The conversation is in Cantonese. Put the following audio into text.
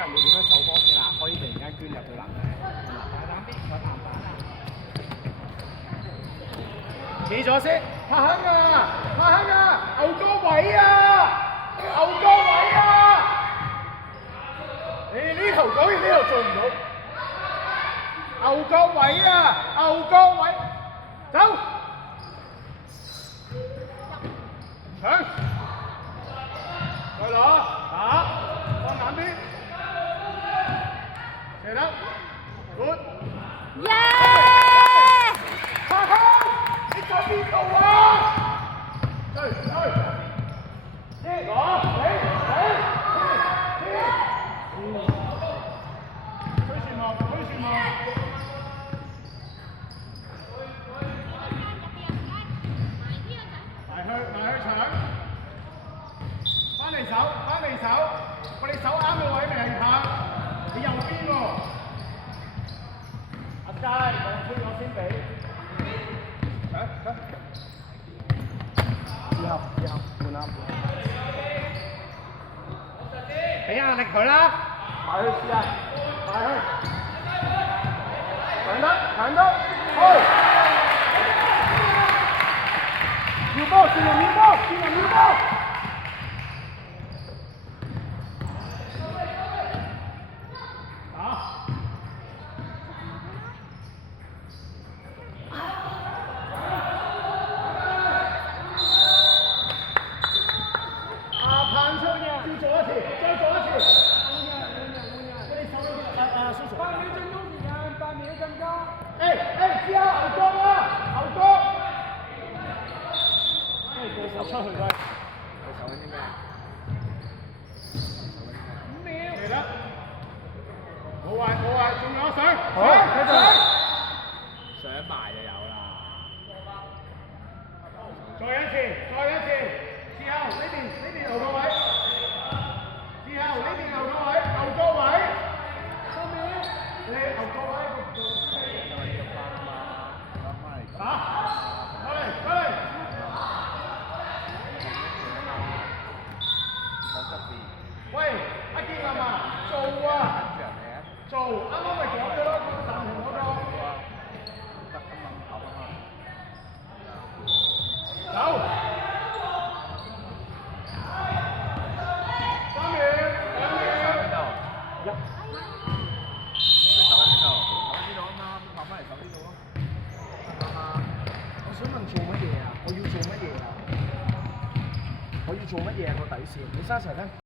下你點樣守波先啦，可以突然間捐入去籃底。大膽啲，有籃板啊！企咗先，拍響啊！拍響啊！牛哥位啊！牛哥位啊！你呢頭講完呢頭做唔到。牛角位啊！牛角位，走！搶！再攞，打，放眼啲，射得，good！耶！下空，你在邊度啊？追，攞，推前望，推前望。埋去搶，翻嚟手，我哋手啱嘅位未係拍，你右邊喎，阿佳，我推我先俾，搶，之後換啱，俾壓力佢啦，埋去試下，埋去，搶得，去！秒波，進入秒波！打！彈出嘅，再做一次。8秒鐘時間，8秒更加。之後牛角啊，牛角！對手出去都係，對手應該5秒，嚟啦，冇壞，仲有上，好，繼續，上埋就有啦，再一次，之後呢邊牛角位，之後呢邊牛角位，3秒，你牛角位打，過嚟。喂，阿健林啊，做啊，做，啱啱咪講咗咯，暫停嗰個。走。3秒。我想問做乜嘢啊？我要做乜嘢啊？個底線，你沙塵咧？